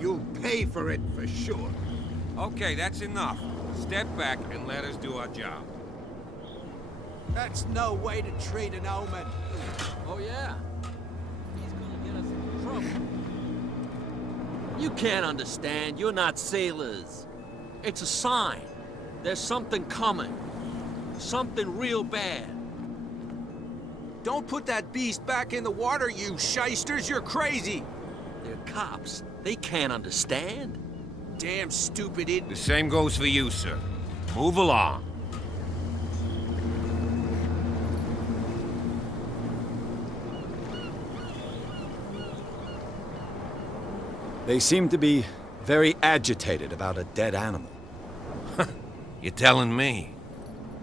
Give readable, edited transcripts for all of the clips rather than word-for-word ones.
You'll pay for it for sure. Okay, that's enough. Step back and let us do our job. That's no way to treat an omen. Oh, yeah? He's gonna get us in trouble. You can't understand. You're not sailors. It's a sign. There's something coming. Something real bad. Don't put that beast back in the water, you shysters! You're crazy! They're cops. They can't understand. Damn stupid idiot. The same goes for you, sir. Move along. They seem to be very agitated about a dead animal. You're telling me?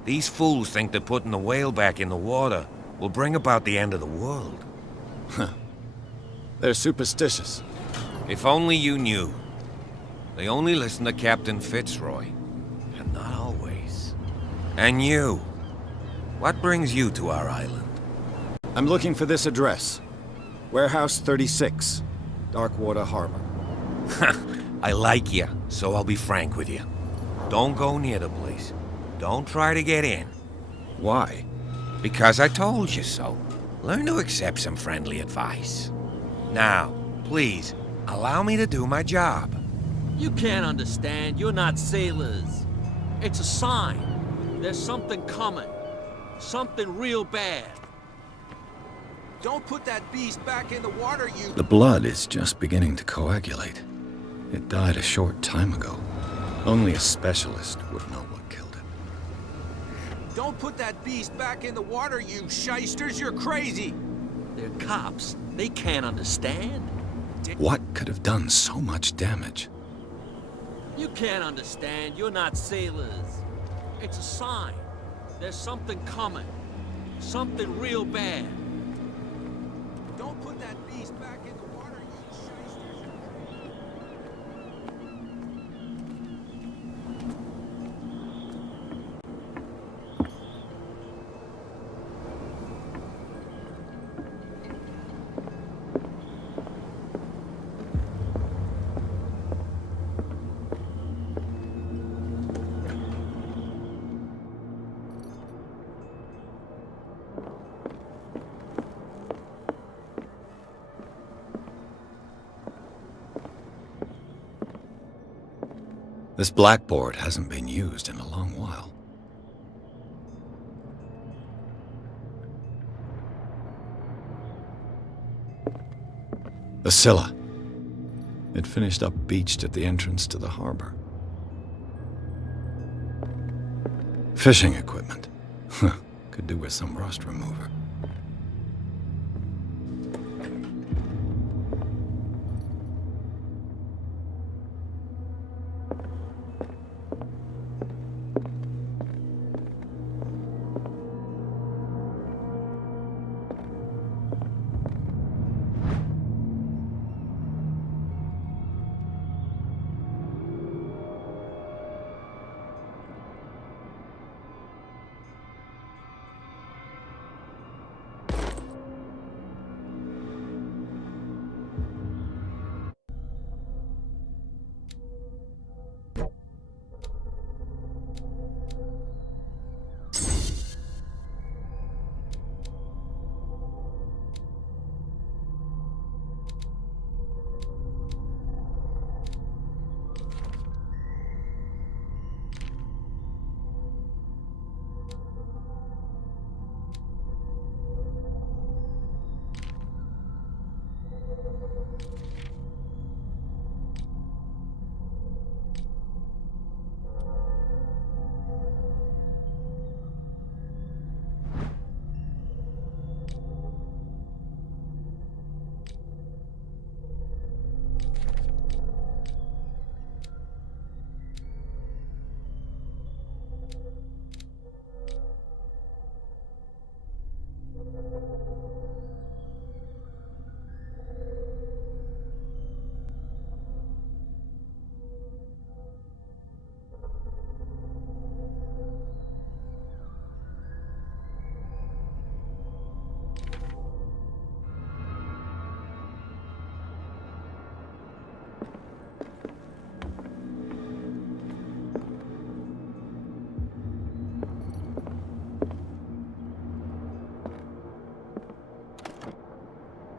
These fools think that putting the whale back in the water will bring about the end of the world. They're superstitious. If only you knew. They only listen to Captain Fitzroy. And not always. And you. What brings you to our island? I'm looking for this address. Warehouse 36, Darkwater Harbor. I like you, so I'll be frank with you. Don't go near the place. Don't try to get in. Why? Because I told you so. Learn to accept some friendly advice. Now, please, allow me to do my job. You can't understand. You're not sailors. It's a sign. There's something coming. Something real bad. Don't put that beast back in the water, you... The blood is just beginning to coagulate. It died a short time ago. Only a specialist would know what killed it. Don't put that beast back in the water, you shysters! You're crazy! They're cops. They can't understand. What could have done so much damage? You can't understand. You're not sailors. It's a sign. There's something coming. Something real bad. Don't put that beast back in the water, you shysters! This blackboard hasn't been used in a long while. The Scylla. It finished up beached at the entrance to the harbor. Fishing equipment. Could do with some rust remover.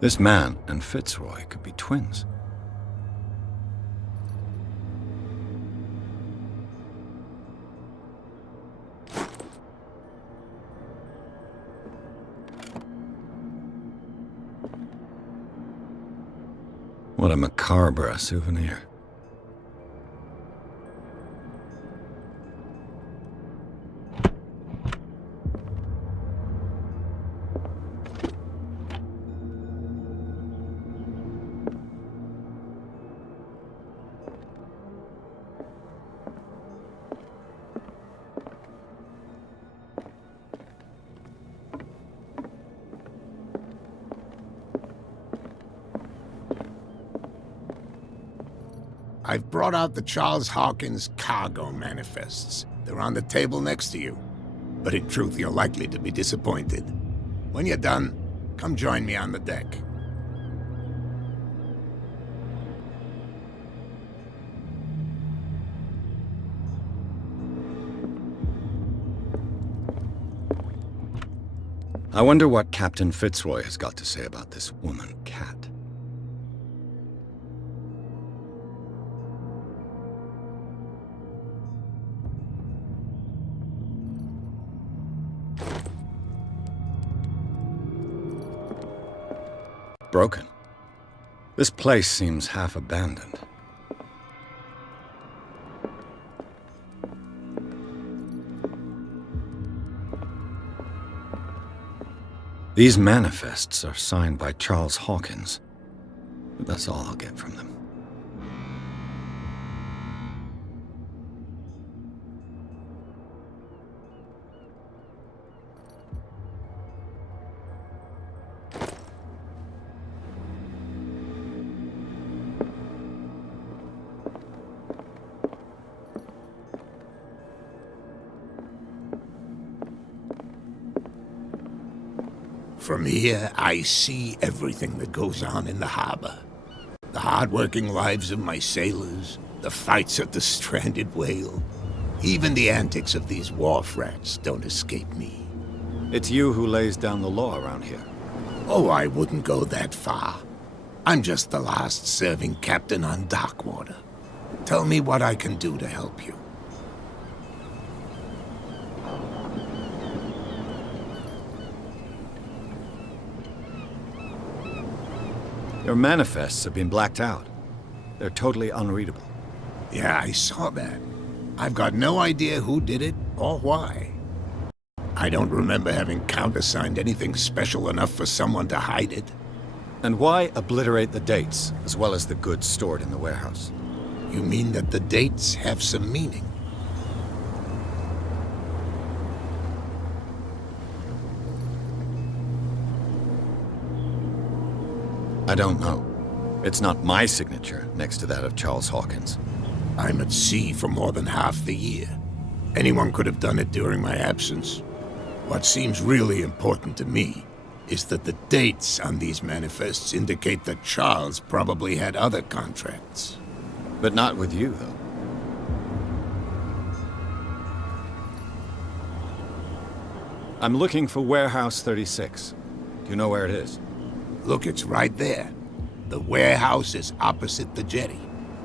This man and Fitzroy could be twins. What a macabre souvenir. I've brought out the Charles Hawkins cargo manifests. They're on the table next to you. But in truth, you're likely to be disappointed. When you're done, come join me on the deck. I wonder what Captain Fitzroy has got to say about this woman cat. Broken. This place seems half abandoned. These manifests are signed by Charles Hawkins. But that's all I'll get from them. From here, I see everything that goes on in the harbor. The hard-working lives of my sailors, the fights at the stranded whale. Even the antics of these wharf rats don't escape me. It's you who lays down the law around here. Oh, I wouldn't go that far. I'm just the last serving captain on Darkwater. Tell me what I can do to help you. Your manifests have been blacked out. They're totally unreadable. Yeah, I saw that. I've got no idea who did it or why. I don't remember having countersigned anything special enough for someone to hide it. And why obliterate the dates, as well as the goods stored in the warehouse? You mean that the dates have some meaning? I don't know. It's not my signature next to that of Charles Hawkins. I'm at sea for more than half the year. Anyone could have done it during my absence. What seems really important to me is that the dates on these manifests indicate that Charles probably had other contracts. But not with you, though. I'm looking for Warehouse 36. Do you know where it is? Look, it's right there. The warehouse is opposite the jetty.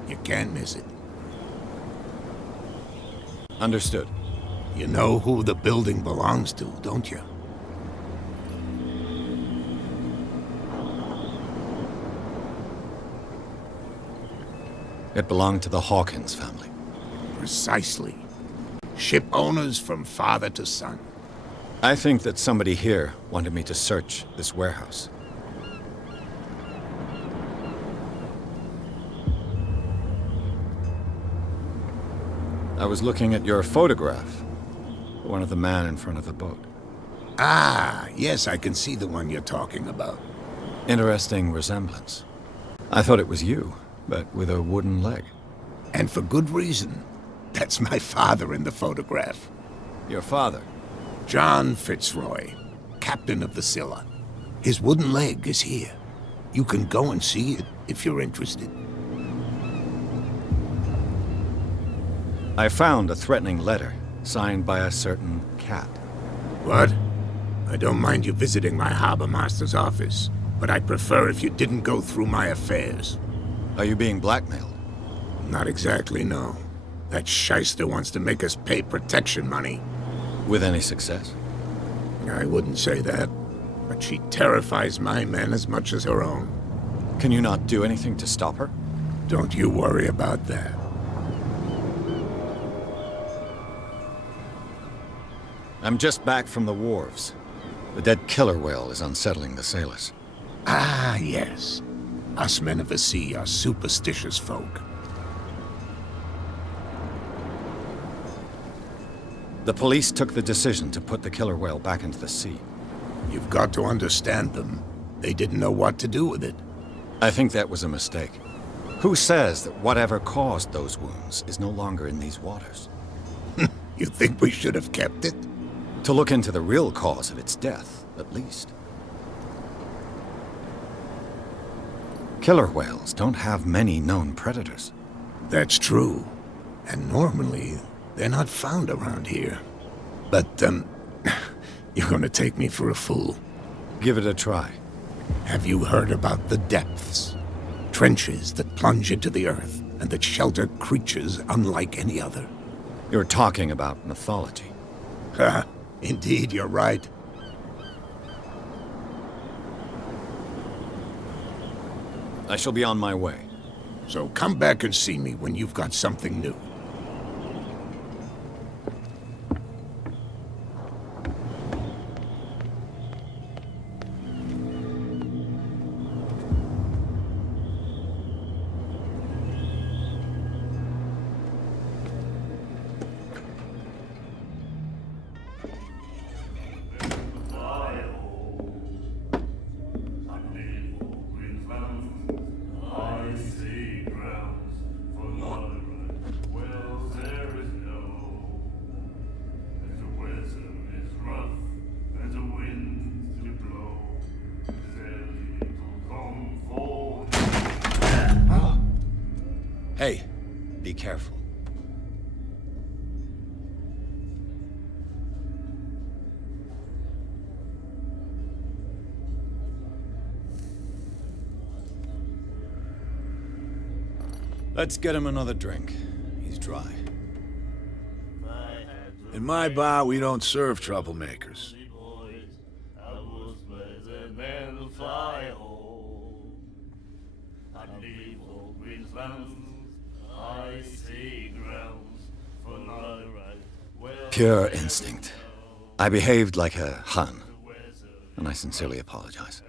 You can't miss it. Understood. You know who the building belongs to, don't you? It belonged to the Hawkins family. Precisely. Ship owners from father to son. I think that somebody here wanted me to search this warehouse. I was looking at your photograph. One of the man in front of the boat. Ah, yes, I can see the one you're talking about. Interesting resemblance. I thought it was you, but with a wooden leg. And for good reason. That's my father in the photograph. Your father? John Fitzroy, captain of the Scylla. His wooden leg is here. You can go and see it if you're interested. I found a threatening letter, signed by a certain cat. What? I don't mind you visiting my harbor master's office, but I'd prefer if you didn't go through my affairs. Are you being blackmailed? Not exactly, no. That shyster wants to make us pay protection money. With any success? I wouldn't say that, but she terrifies my men as much as her own. Can you not do anything to stop her? Don't you worry about that. I'm just back from the wharves. The dead killer whale is unsettling the sailors. Ah, yes. Us men of the sea are superstitious folk. The police took the decision to put the killer whale back into the sea. You've got to understand them. They didn't know what to do with it. I think that was a mistake. Who says that whatever caused those wounds is no longer in these waters? You think we should have kept it? To look into the real cause of its death, at least. Killer whales don't have many known predators. That's true. And normally, they're not found around here. But, you're gonna take me for a fool. Give it a try. Have you heard about the depths? Trenches that plunge into the earth and that shelter creatures unlike any other. You're talking about mythology. Ha! Indeed, you're right. I shall be on my way. So come back and see me when you've got something new. Hey, be careful. Let's get him another drink. He's dry. In my bar, we don't serve troublemakers. Pure instinct. I behaved like a Hun, and I sincerely apologize.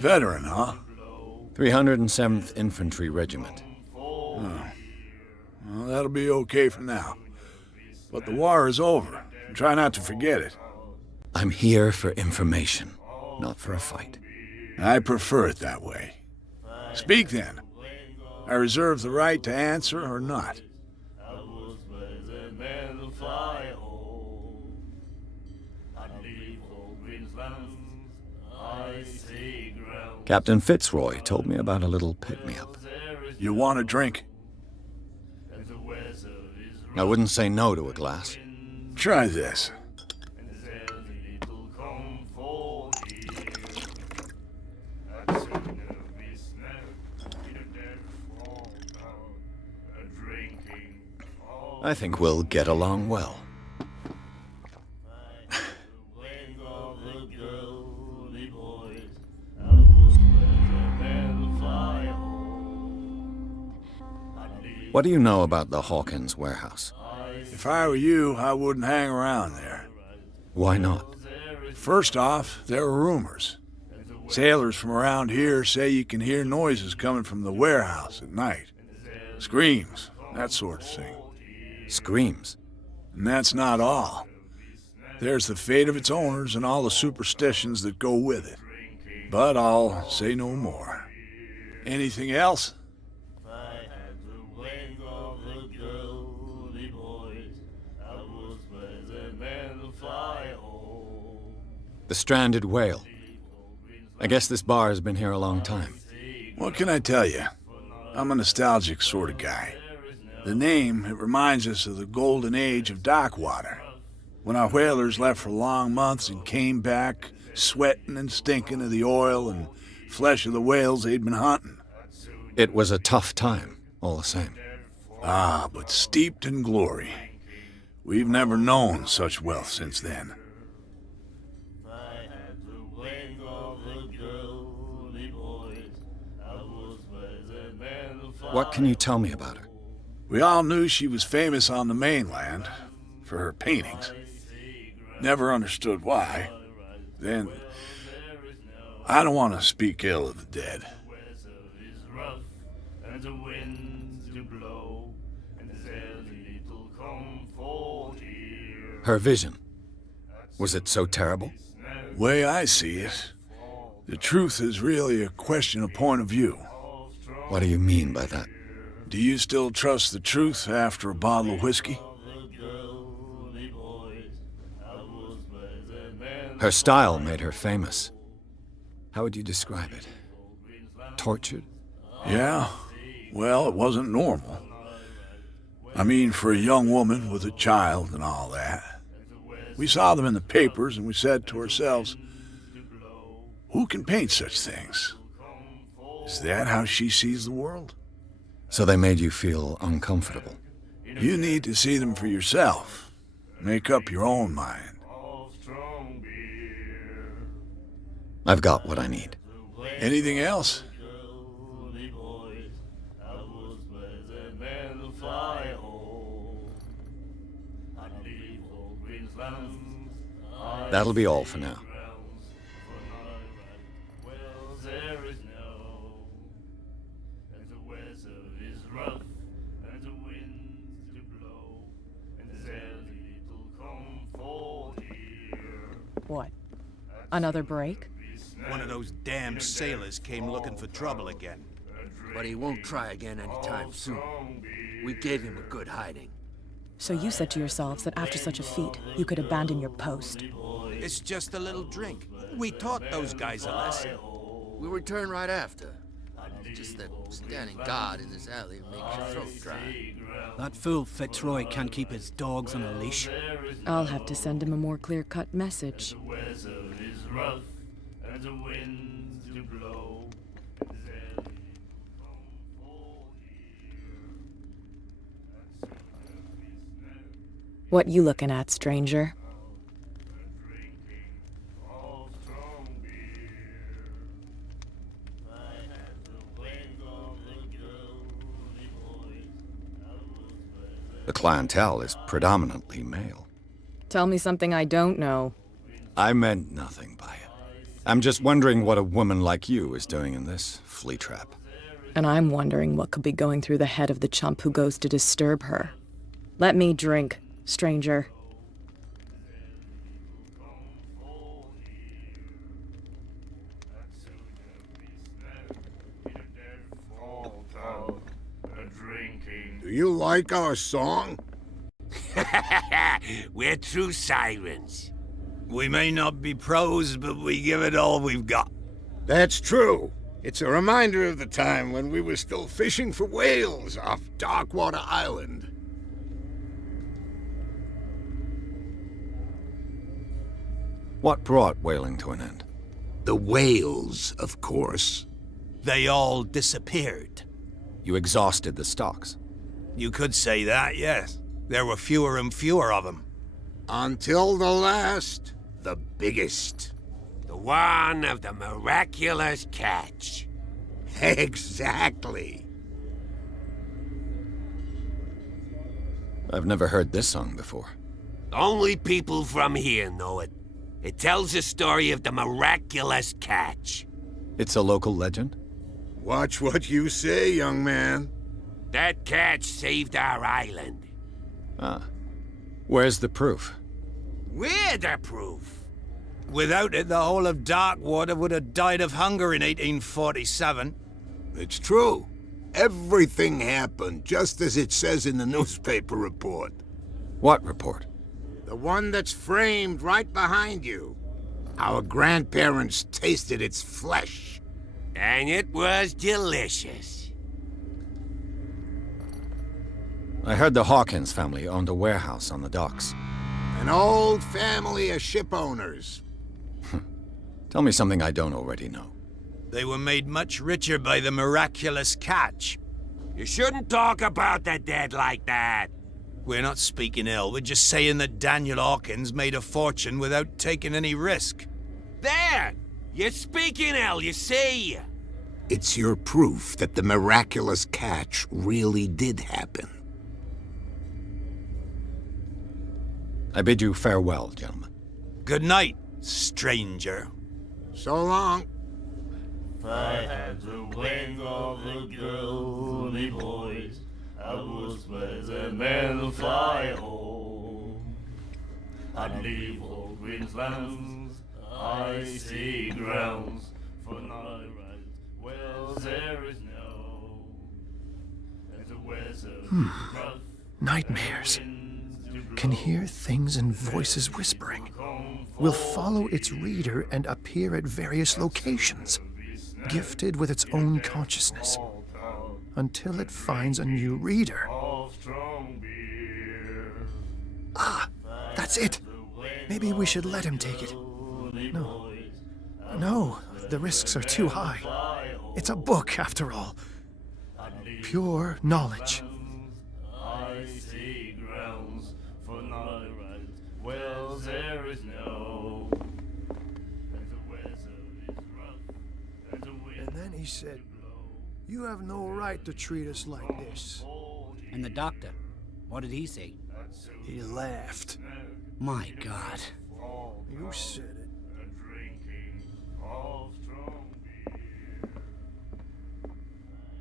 Veteran, huh? 307th Infantry Regiment. Well, that'll be okay for now. But the war is over. Try not to forget it. I'm here for information, not for a fight. I prefer it that way. Speak then. I reserve the right to answer or not. Captain Fitzroy told me about a little pick-me-up. You want a drink? I wouldn't say no to a glass. Try this. I think we'll get along well. What do you know about the Hawkins warehouse? If I were you, I wouldn't hang around there. Why not? First off, there are rumors. Sailors from around here say you can hear noises coming from the warehouse at night. Screams, that sort of thing. Screams? And that's not all. There's the fate of its owners and all the superstitions that go with it. But I'll say no more. Anything else? The stranded whale. I guess this bar has been here a long time. What can I tell you? I'm a nostalgic sort of guy. The name, it reminds us of the golden age of dockwater, when our whalers left for long months and came back, sweating and stinking of the oil and flesh of the whales they'd been hunting. It was a tough time, all the same. Ah, but steeped in glory. We've never known such wealth since then. What can you tell me about her? We all knew she was famous on the mainland for her paintings. Never understood why. Then, I don't want to speak ill of the dead. Her vision. Was it so terrible? Way I see it, the truth is really a question of point of view. What do you mean by that? Do you still trust the truth after a bottle of whiskey? Her style made her famous. How would you describe it? Tortured? Yeah, well, it wasn't normal. I mean, for a young woman with a child and all that. We saw them in the papers and we said to ourselves, who can paint such things? Is that how she sees the world? So they made you feel uncomfortable? You need to see them for yourself. Make up your own mind. I've got what I need. Anything else? That'll be all for now. What? Another break? One of those damn sailors came looking for trouble again. But he won't try again anytime soon. We gave him a good hiding. So you said to yourselves that after such a feat, you could abandon your post. It's just a little drink. We taught those guys a lesson. We return right after. Just that standing guard in this alley makes your throat dry. That fool Fitzroy can't keep his dogs on a leash. I'll have to send him a more clear-cut message. What you looking at, stranger? The clientele is predominantly male. Tell me something I don't know. I meant nothing by it. I'm just wondering what a woman like you is doing in this flea trap. And I'm wondering what could be going through the head of the chump who goes to disturb her. Let me drink, stranger. Do you like our song? We're true sirens. We may not be pros, but we give it all we've got. That's true. It's a reminder of the time when we were still fishing for whales off Darkwater Island. What brought whaling to an end? The whales, of course. They all disappeared. You exhausted the stocks. You could say that, yes. There were fewer and fewer of them. Until the last, the biggest. The one of the miraculous catch. Exactly. I've never heard this song before. Only people from here know it. It tells the story of the miraculous catch. It's a local legend? Watch what you say, young man. That catch saved our island. Ah. Where's the proof? We're the proof. Without it, the whole of Darkwater would have died of hunger in 1847. It's true. Everything happened just as it says in the newspaper report. What report? The one that's framed right behind you. Our grandparents tasted its flesh. And it was delicious. I heard the Hawkins family owned a warehouse on the docks. An old family of ship owners. Tell me something I don't already know. They were made much richer by the miraculous catch. You shouldn't talk about the dead like that. We're not speaking ill, we're just saying that Daniel Hawkins made a fortune without taking any risk. There! You're speaking ill, you see. It's your proof that the miraculous catch really did happen. I bid you farewell, gentlemen. Good night, stranger. So long. I had the wings of the girly boys. I was present and fly home. I'd leave all green lands, icy grounds, for night rides. Well, there is no. There's a weather rough. Nightmares. Can hear things and voices whispering. Will follow its reader and appear at various locations, gifted with its own consciousness, until it finds a new reader. Ah, that's it. Maybe we should let him take it. No, the risks are too high. It's a book, after all. Pure knowledge. Well, there is no. And then he said, "You have no right to treat us like this." And the doctor, what did he say? He laughed. My God. You said it.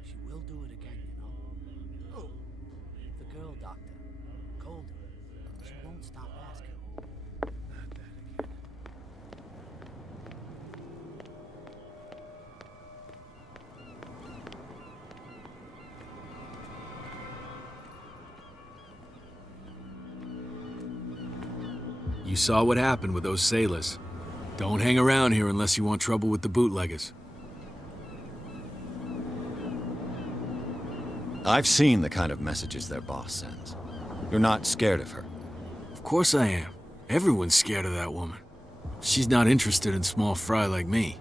She will do it again, you know. Oh, the girl doctor. Cold. She won't stop asking. Not that again. You saw what happened with those sailors. Don't hang around here unless you want trouble with the bootleggers. I've seen the kind of messages their boss sends. You're not scared of her. Of course I am. Everyone's scared of that woman. She's not interested in small fry like me.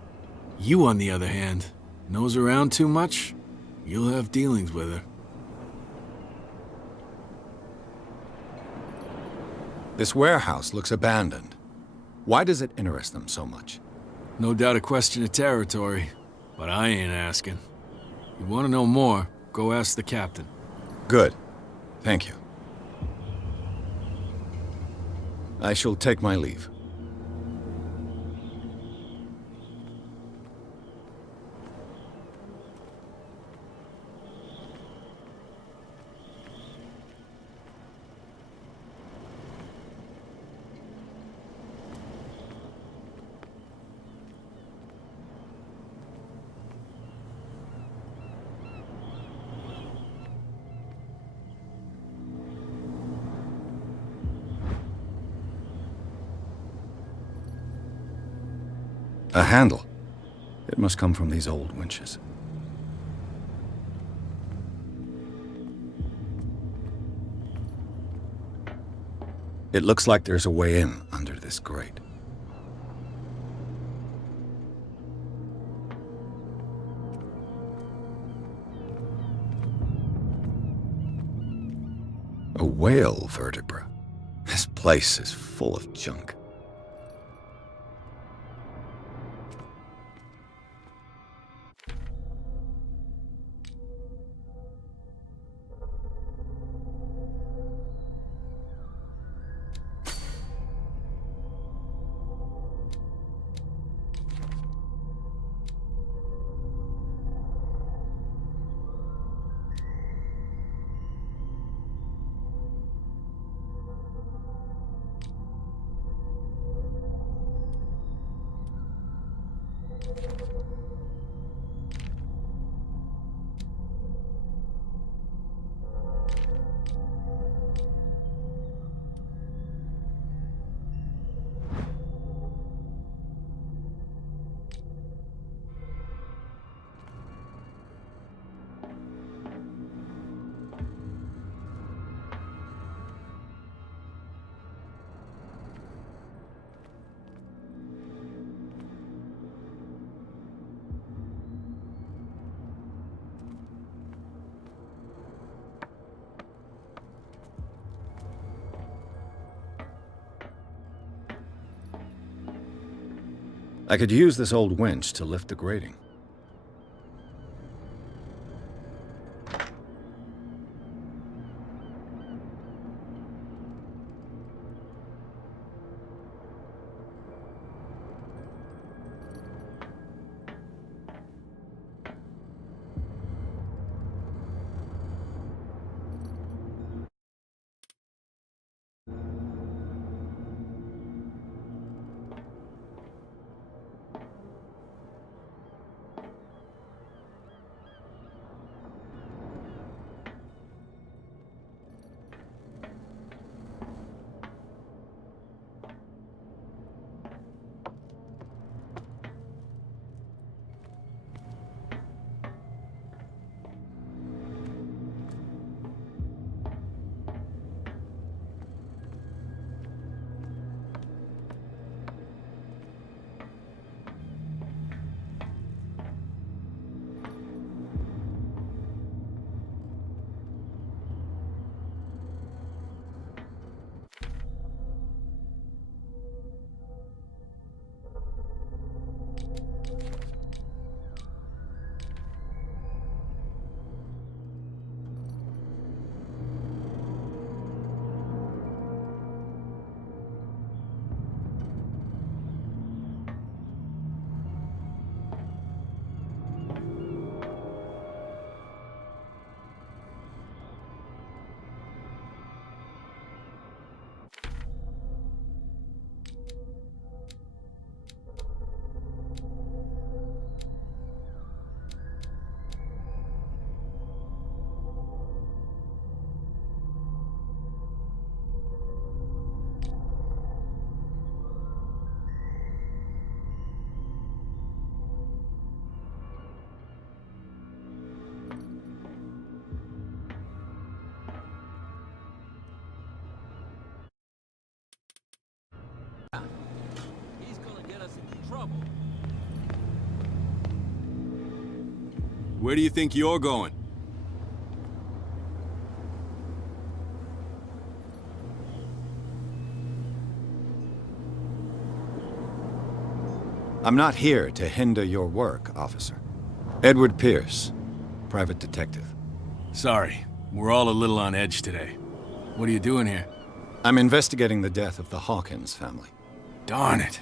You, on the other hand, nose around too much, you'll have dealings with her. This warehouse looks abandoned. Why does it interest them so much? No doubt a question of territory, but I ain't asking. You want to know more, go ask the captain. Good. Thank you. I shall take my leave. A handle. It must come from these old winches. It looks like there's a way in under this grate. A whale vertebra. This place is full of junk. I could use this old winch to lift the grating. He's gonna get us into trouble. Where do you think you're going? I'm not here to hinder your work, officer. Edward Pierce, private detective. Sorry, we're all a little on edge today. What are you doing here? I'm investigating the death of the Hawkins family. Darn it.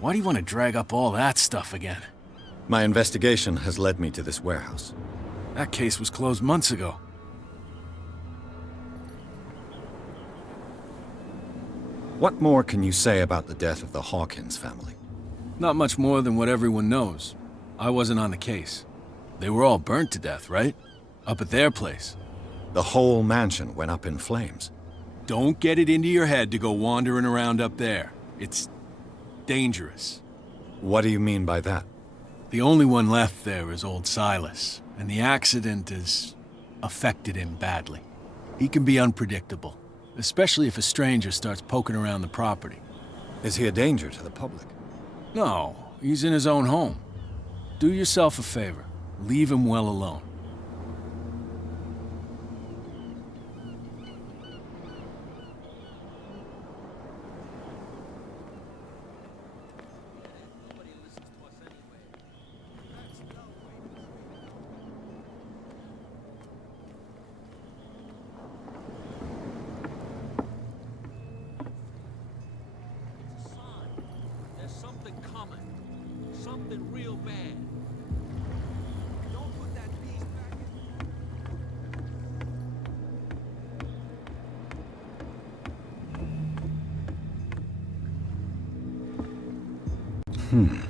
Why do you want to drag up all that stuff again? My investigation has led me to this warehouse. That case was closed months ago. What more can you say about the death of the Hawkins family? Not much more than what everyone knows. I wasn't on the case. They were all burnt to death, right? Up at their place. The whole mansion went up in flames. Don't get it into your head to go wandering around up there. It's dangerous. What do you mean by that? The only one left there is old Silas, and the accident has affected him badly. He can be unpredictable, especially if a stranger starts poking around the property. Is he a danger to the public? No, he's in his own home. Do yourself a favor. Leave him well alone. Something real bad. Don't put that beast back in.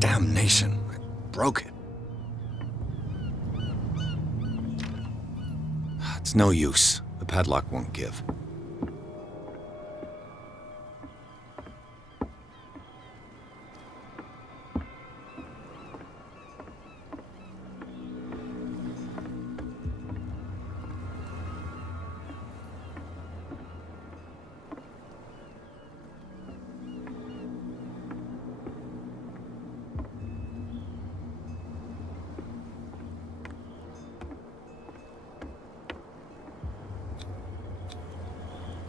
Damnation. I broke it. It's no use. The padlock won't give.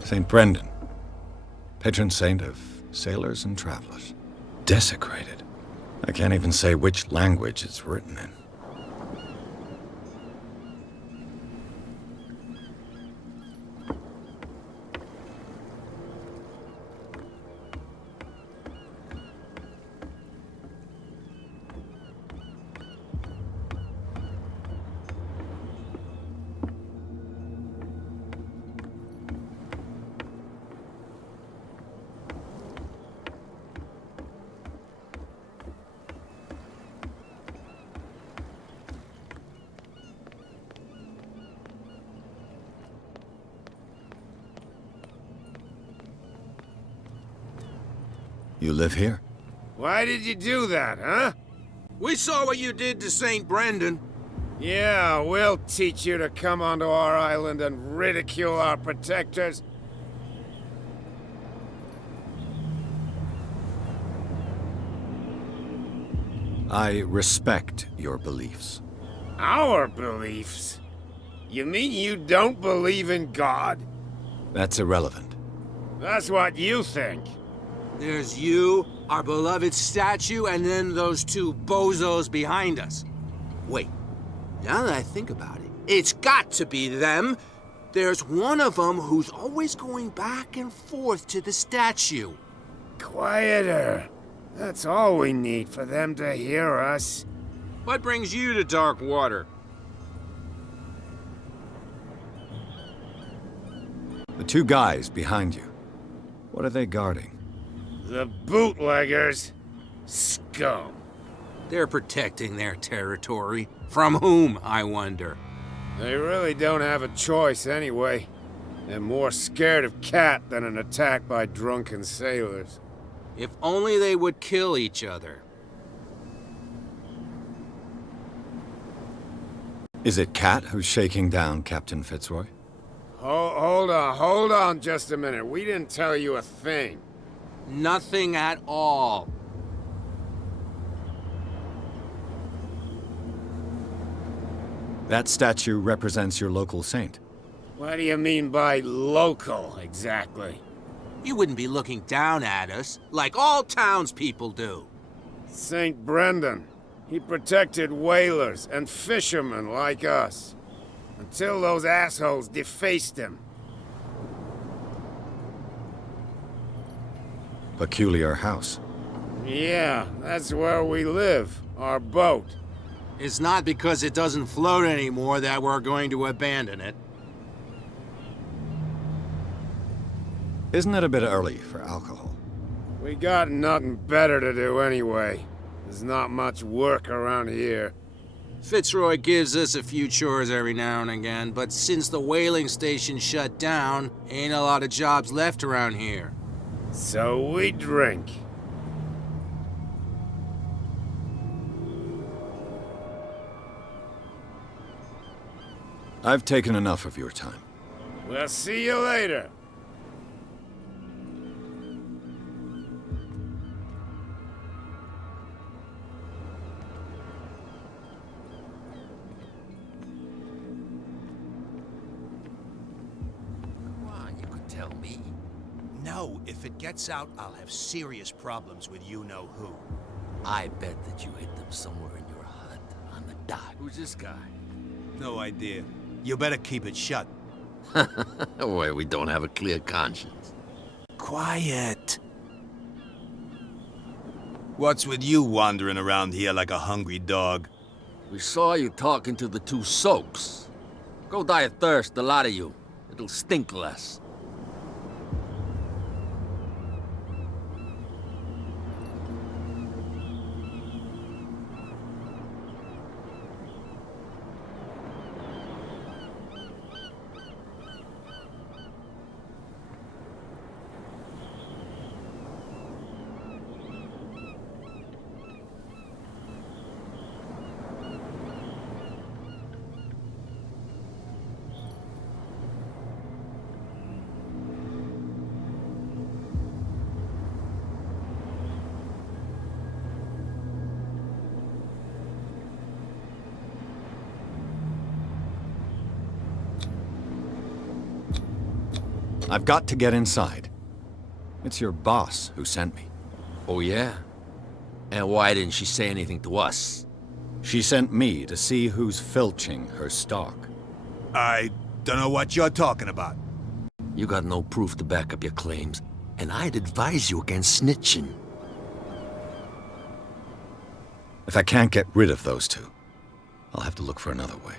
St. Brendan, patron saint of sailors and travelers. Desecrated. I can't even say which language it's written in. You live here? Why did you do that, huh? We saw what you did to St. Brendan. Yeah, we'll teach you to come onto our island and ridicule our protectors. I respect your beliefs. Our beliefs? You mean you don't believe in God? That's irrelevant. That's what you think. There's you, our beloved statue, and then those two bozos behind us. Wait, now that I think about it, it's got to be them. There's one of them who's always going back and forth to the statue. Quieter. That's all we need for them to hear us. What brings you to dark water? The two guys behind you. What are they guarding? The bootleggers. Scum. They're protecting their territory. From whom, I wonder? They really don't have a choice anyway. They're more scared of Cat than an attack by drunken sailors. If only they would kill each other. Is it Cat who's shaking down Captain Fitzroy? Hold on just a minute. We didn't tell you a thing. Nothing at all. That statue represents your local saint. What do you mean by local, exactly? You wouldn't be looking down at us, like all townspeople do. St. Brendan. He protected whalers and fishermen like us. Until those assholes defaced him. Peculiar house. Yeah, that's where we live. Our boat. It's not because it doesn't float anymore that we're going to abandon it. Isn't it a bit early for alcohol? We got nothing better to do anyway. There's not much work around here. Fitzroy gives us a few chores every now and again, but since the whaling station shut down, ain't a lot of jobs left around here. So we drink. I've taken enough of your time. We'll see you later. Tell me. No, if it gets out, I'll have serious problems with you-know-who. I bet that you hid them somewhere in your hut on the dock. Who's this guy? No idea. You better keep it shut. Why, we don't have a clear conscience. Quiet. What's with you wandering around here like a hungry dog? We saw you talking to the two soaks. Go die of thirst, the lot of you. It'll stink less. I've got to get inside. It's your boss who sent me. Oh, yeah? And why didn't she say anything to us? She sent me to see who's filching her stock. I don't know what you're talking about. You got no proof to back up your claims, and I'd advise you against snitching. If I can't get rid of those two, I'll have to look for another way.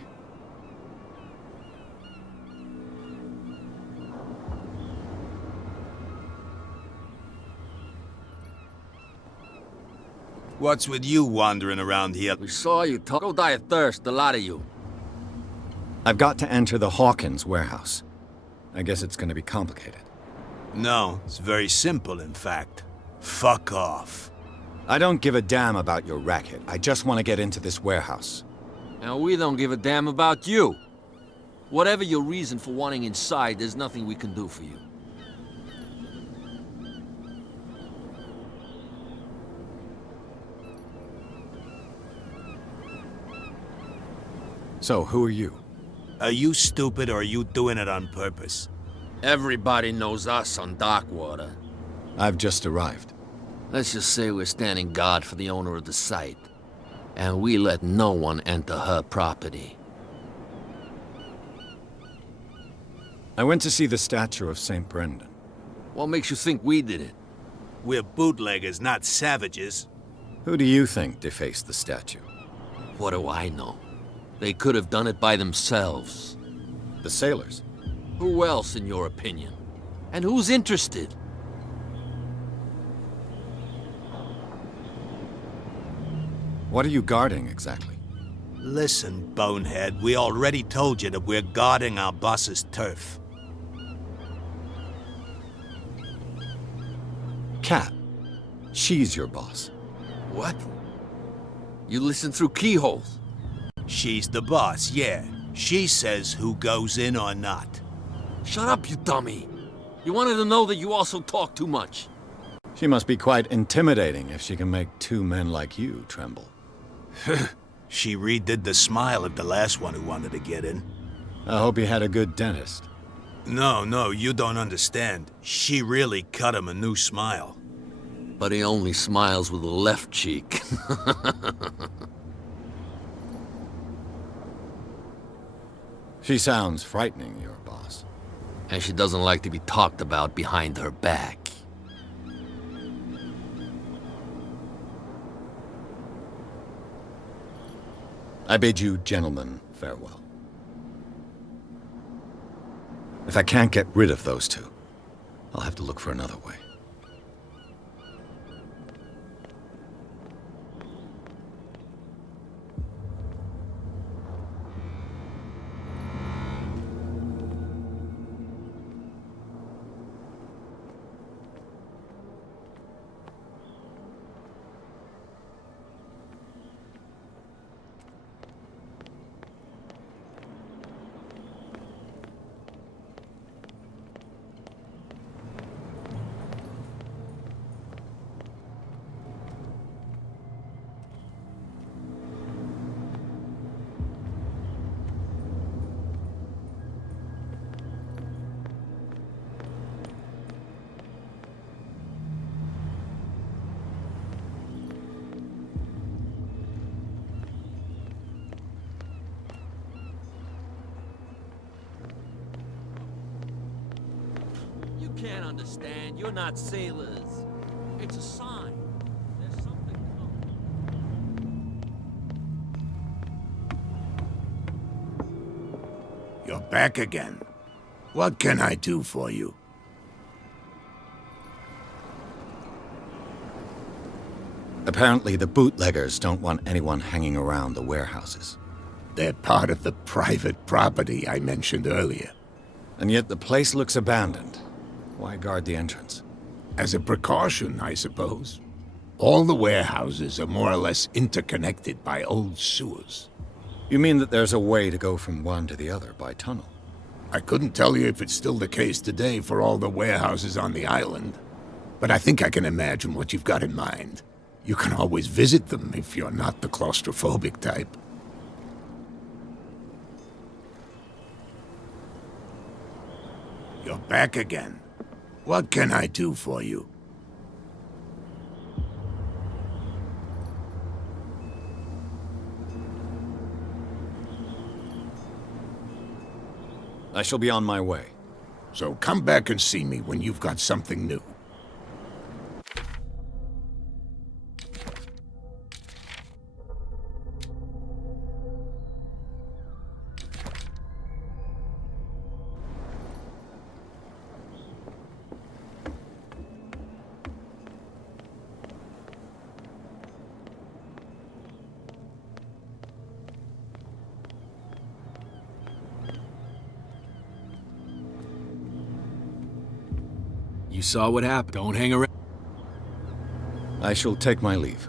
What's with you wandering around here? We saw you talk. Go die of thirst, the lot of you. I've got to enter the Hawkins warehouse. I guess it's gonna be complicated. No, it's very simple, in fact. Fuck off. I don't give a damn about your racket. I just want to get into this warehouse. And we don't give a damn about you. Whatever your reason for wanting inside, there's nothing we can do for you. So, who are you? Are you stupid or are you doing it on purpose? Everybody knows us on Darkwater. I've just arrived. Let's just say we're standing guard for the owner of the site. And we let no one enter her property. I went to see the statue of St. Brendan. What makes you think we did it? We're bootleggers, not savages. Who do you think defaced the statue? What do I know? They could have done it by themselves. The sailors? Who else, in your opinion? And who's interested? What are you guarding, exactly? Listen, bonehead, we already told you that we're guarding our boss's turf. Kat. She's your boss. What? You listen through keyholes? She's the boss, yeah. She says who goes in or not. Shut up, you dummy. You wanted to know that you also talk too much. She must be quite intimidating if she can make two men like you tremble. She redid the smile of the last one who wanted to get in. I hope he had a good dentist. No, you don't understand. She really cut him a new smile. But he only smiles with the left cheek. She sounds frightening, your boss. And she doesn't like to be talked about behind her back. I bid you gentlemen farewell. If I can't get rid of those two, I'll have to look for another way. You can't understand. You're not sailors. It's a sign. There's something coming. You're back again. What can I do for you? Apparently the bootleggers don't want anyone hanging around the warehouses. They're part of the private property I mentioned earlier. And yet the place looks abandoned. Why guard the entrance? As a precaution, I suppose. All the warehouses are more or less interconnected by old sewers. You mean that there's a way to go from one to the other by tunnel? I couldn't tell you if it's still the case today for all the warehouses on the island, but I think I can imagine what you've got in mind. You can always visit them if you're not the claustrophobic type. You're back again. What can I do for you? I shall be on my way. So come back and see me when you've got something new. You saw what happened. Don't hang around. I shall take my leave.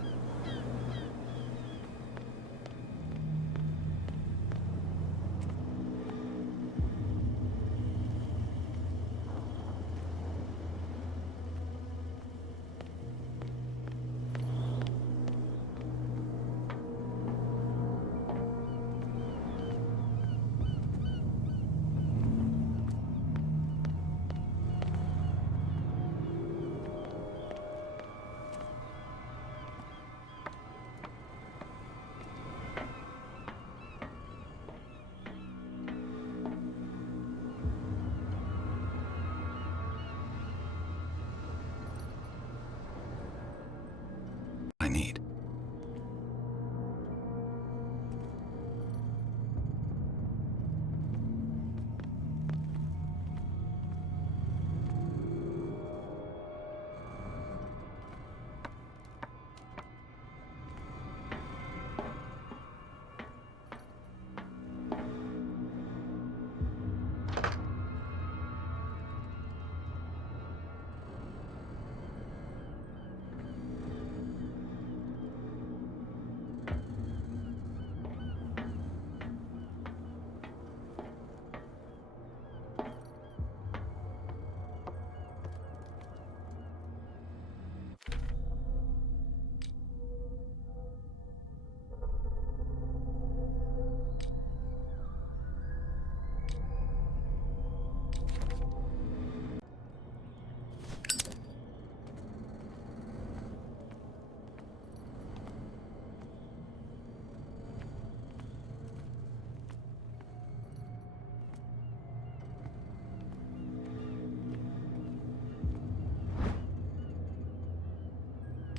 Need.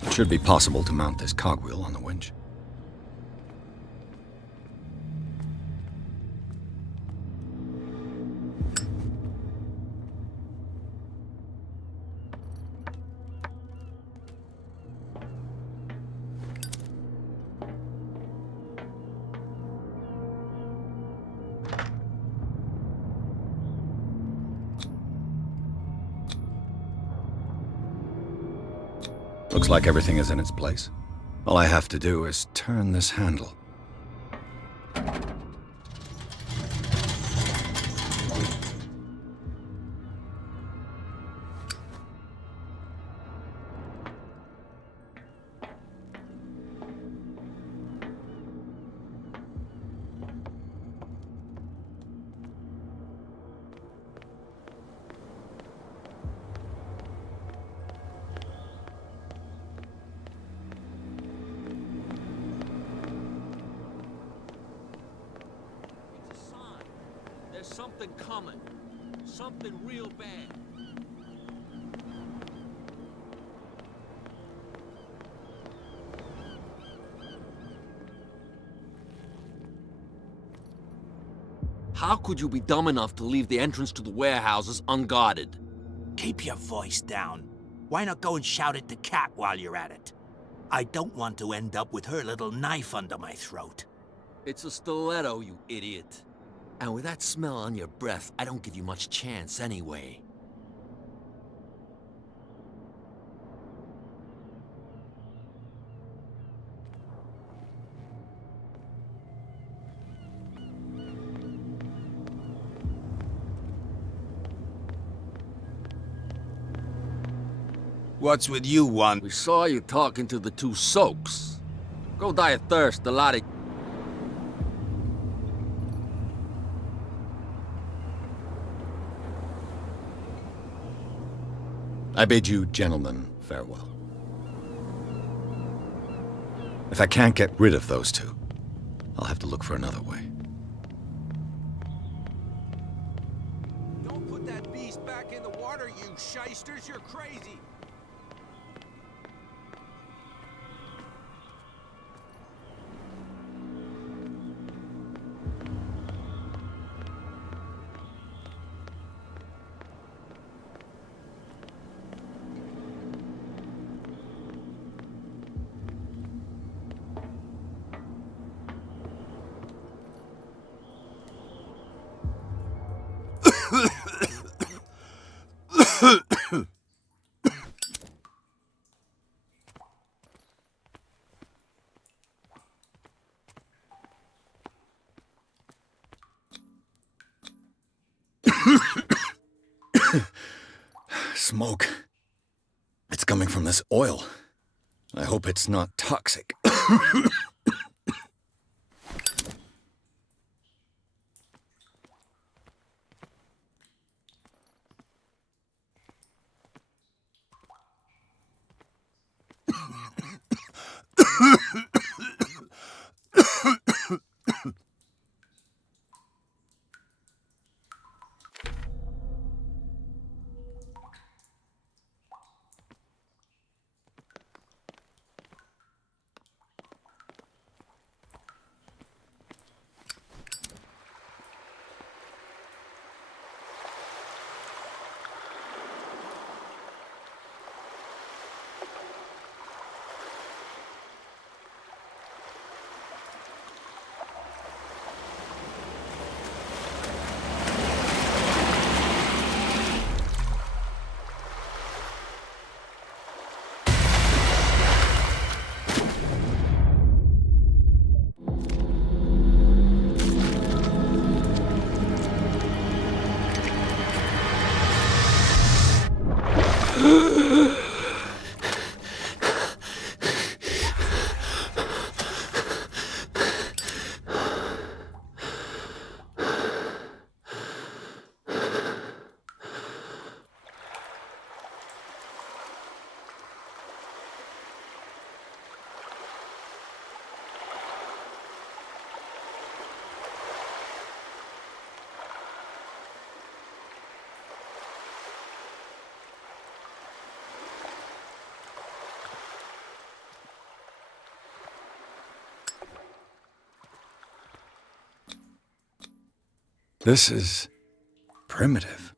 It should be possible to mount this cogwheel on the winch. Looks like everything is in its place. All I have to do is turn this handle. There's something coming. Something real bad. How could you be dumb enough to leave the entrance to the warehouses unguarded? Keep your voice down. Why not go and shout at the cat while you're at it? I don't want to end up with her little knife under my throat. It's a stiletto, you idiot. And with that smell on your breath, I don't give you much chance anyway. What's with you, one? We saw you talking to the two soaks. Go die of thirst, a lot of... I bid you gentlemen farewell. If I can't get rid of those two, I'll have to look for another way. Don't put that beast back in the water, you shysters! You're crazy! Smoke. It's coming from this oil. I hope it's not toxic. This is primitive.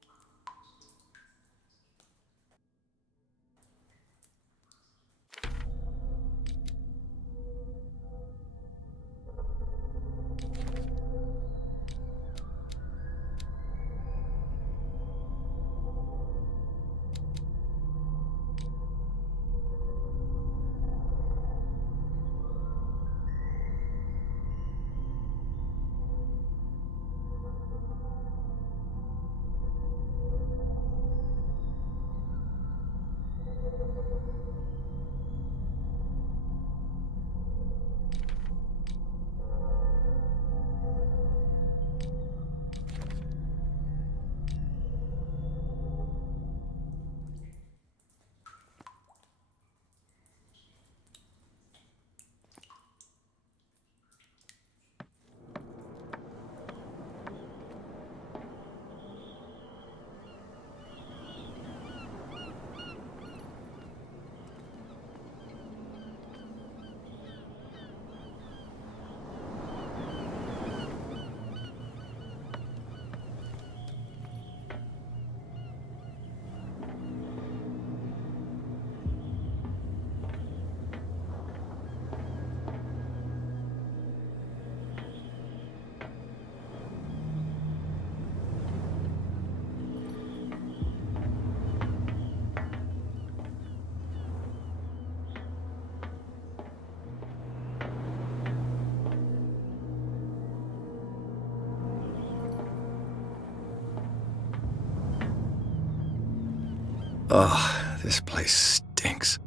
Ugh, this place stinks.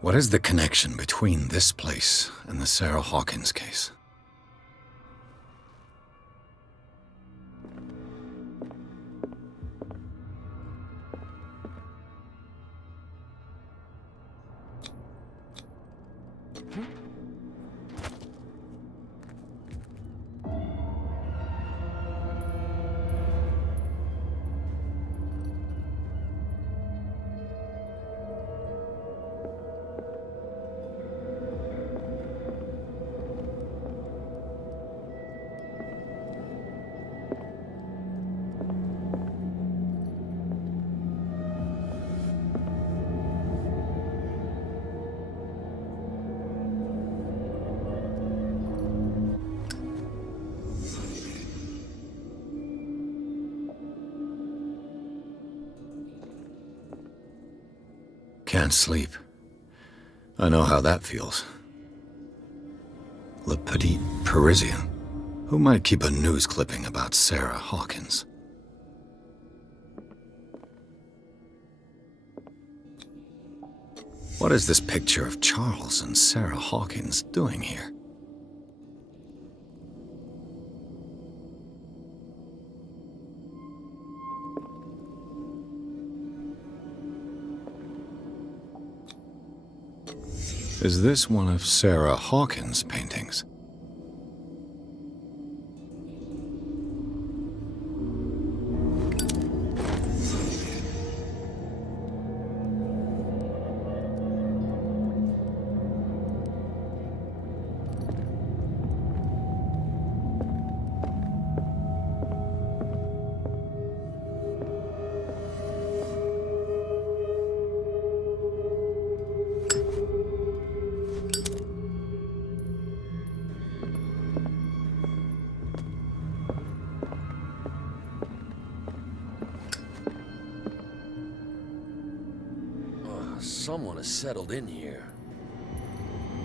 What is the connection between this place and the Sarah Hawkins case? can't sleep. I know how that feels. Le Petit Parisien. Who might keep a news clipping about Sarah Hawkins? What is this picture of Charles and Sarah Hawkins doing here? Is this one of Sarah Hawkins' paintings? Someone has settled in here.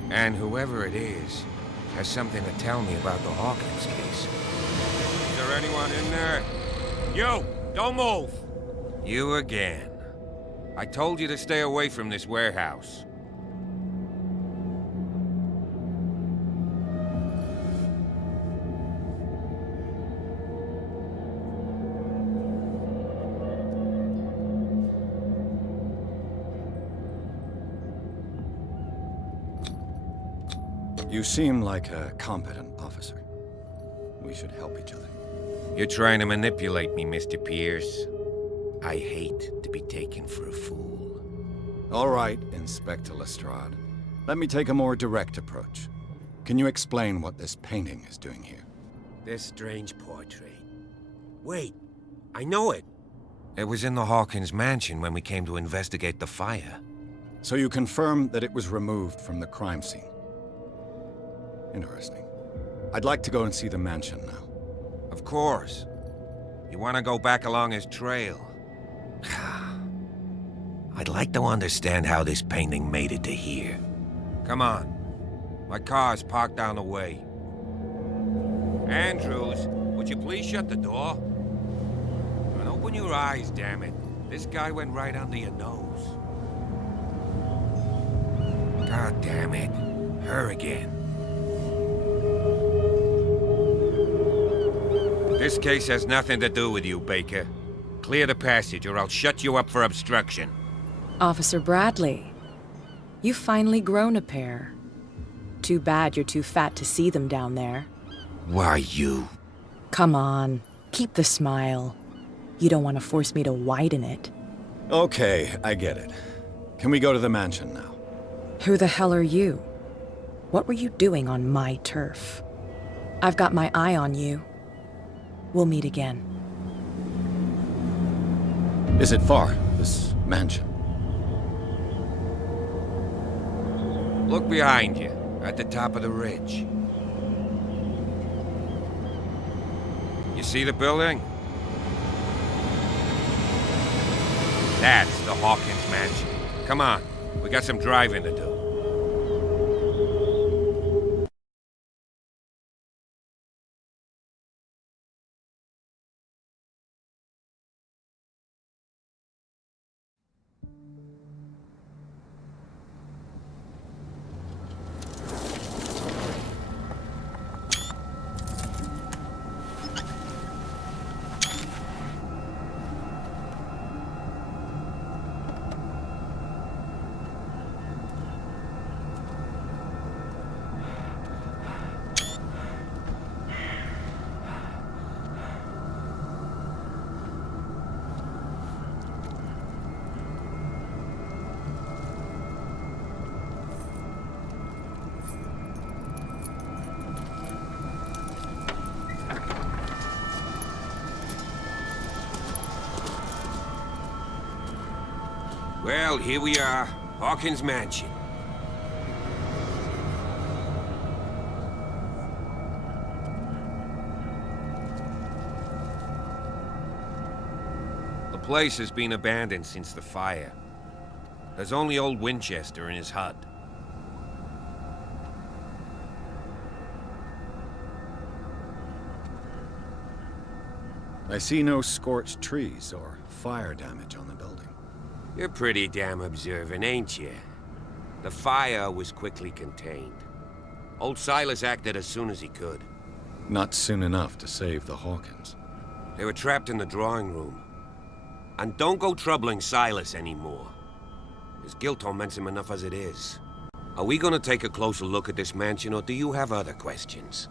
And whoever it is has something to tell me about the Hawkins case. Is there anyone in there? You! Don't move! You again. I told you to stay away from this warehouse. You seem like a competent officer. We should help each other. You're trying to manipulate me, Mr. Pierce. I hate to be taken for a fool. All right, Inspector Lestrade. Let me take a more direct approach. Can you explain what this painting is doing here? This strange portrait. Wait, I know it. It was in the Hawkins mansion when we came to investigate the fire. So you confirm that it was removed from the crime scene? Interesting. I'd like to go and see the mansion now. Of course. You want to go back along his trail? I'd like to understand how this painting made it to here. Come on. My car's parked down the way. Andrews, would you please shut the door? And open your eyes, damn it. This guy went right under your nose. God damn it. Her again. This case has nothing to do with you, Baker. Clear the passage, or I'll shut you up for obstruction. Officer Bradley, you've finally grown a pair. Too bad you're too fat to see them down there. Why, you? Come on, keep the smile. You don't want to force me to widen it. Okay, I get it. Can we go to the mansion now? Who the hell are you? What were you doing on my turf? I've got my eye on you. We'll meet again. Is it far, this mansion? Look behind you, at the top of the ridge. You see the building? That's the Hawkins mansion. Come on, we got some driving to do. Well, here we are, Hawkins Mansion. The place has been abandoned since the fire. There's only old Winchester in his hut. I see no scorched trees or fire damage on the building. You're pretty damn observant, ain't you? The fire was quickly contained. Old Silas acted as soon as he could. Not soon enough to save the Hawkins. They were trapped in the drawing room. And don't go troubling Silas anymore. His guilt torments him enough as it is. Are we gonna take a closer look at this mansion, or do you have other questions?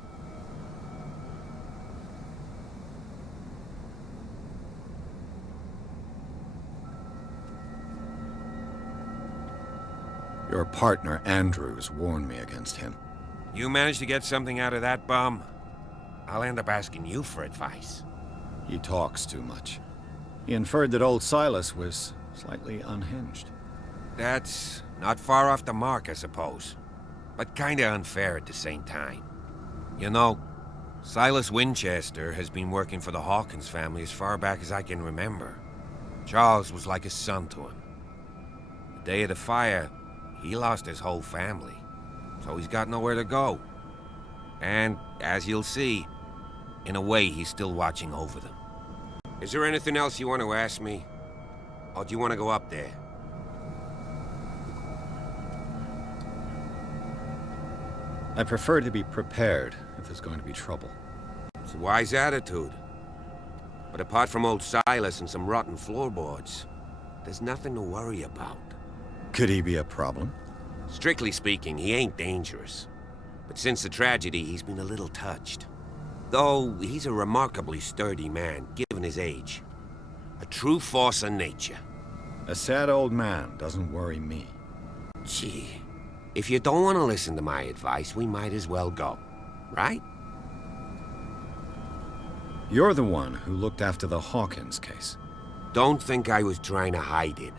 Your partner, Andrews, warned me against him. You managed to get something out of that bum? I'll end up asking you for advice. He talks too much. He inferred that old Silas was slightly unhinged. That's not far off the mark, I suppose. But kinda unfair at the same time. You know, Silas Winchester has been working for the Hawkins family as far back as I can remember. Charles was like a son to him. The day of the fire, he lost his whole family, so he's got nowhere to go. And, as you'll see, in a way, he's still watching over them. Is there anything else you want to ask me? Or do you want to go up there? I prefer to be prepared if there's going to be trouble. It's a wise attitude. But apart from old Silas and some rotten floorboards, there's nothing to worry about. Could he be a problem? Strictly speaking, he ain't dangerous. But since the tragedy, he's been a little touched. Though he's a remarkably sturdy man, given his age. A true force of nature. A sad old man doesn't worry me. Gee, if you don't want to listen to my advice, we might as well go. Right? You're the one who looked after the Hawkins case. Don't think I was trying to hide it.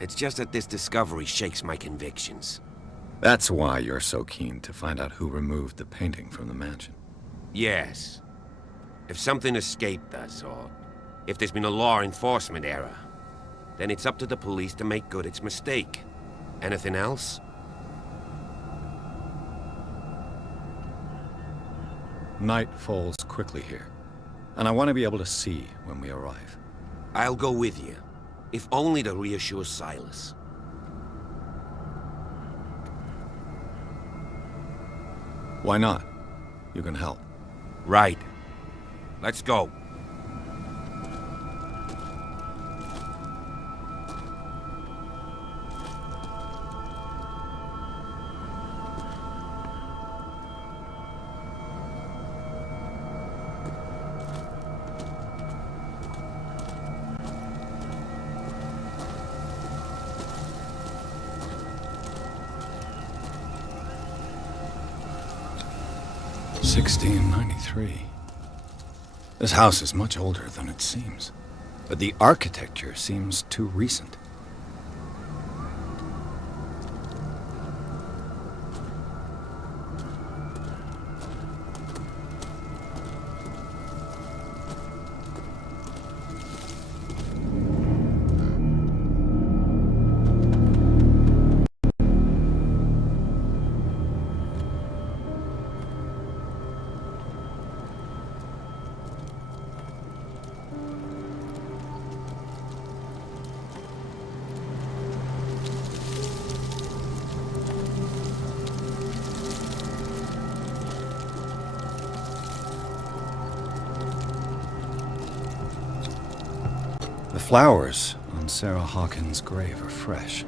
It's just that this discovery shakes my convictions. That's why you're so keen to find out who removed the painting from the mansion. Yes. If something escaped us, or if there's been a law enforcement error, then it's up to the police to make good its mistake. Anything else? Night falls quickly here, and I want to be able to see when we arrive. I'll go with you, if only to reassure Silas. Why not? You can help. Right. Let's go. (1693). This house is much older than it seems, but the architecture seems too recent. The flowers on Sarah Hawkins' grave are fresh.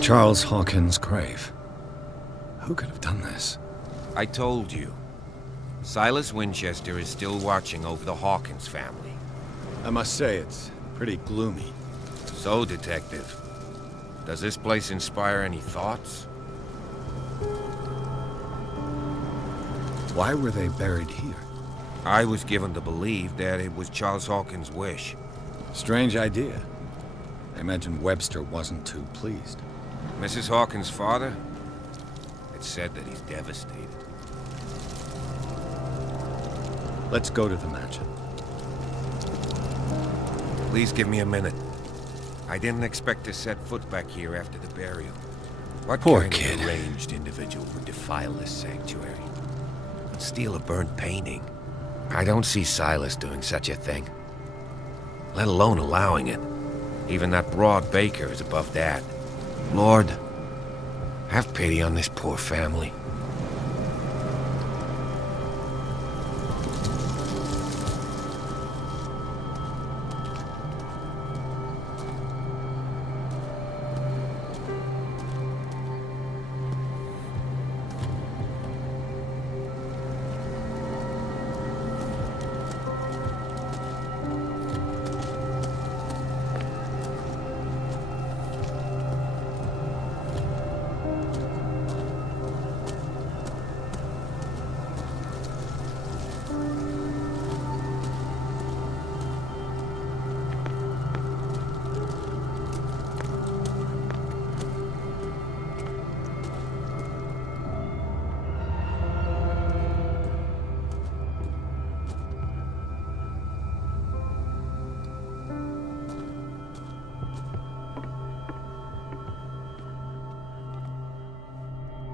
Charles Hawkins' grave. Who could have done this? I told you. Silas Winchester is still watching over the Hawkins family. I must say, it's pretty gloomy. So, Detective, does this place inspire any thoughts? Why were they buried here? I was given to believe that it was Charles Hawkins' wish. Strange idea. I imagine Webster wasn't too pleased. Mrs. Hawkins' father? It's said that he's devastated. Let's go to the mansion. Please give me a minute. I didn't expect to set foot back here after the burial. What Poor kind kid. of deranged individual would defile this sanctuary? Would steal a burnt painting? I don't see Silas doing such a thing. Let alone allowing it. Even that broad baker is above that. Lord, have pity on this poor family.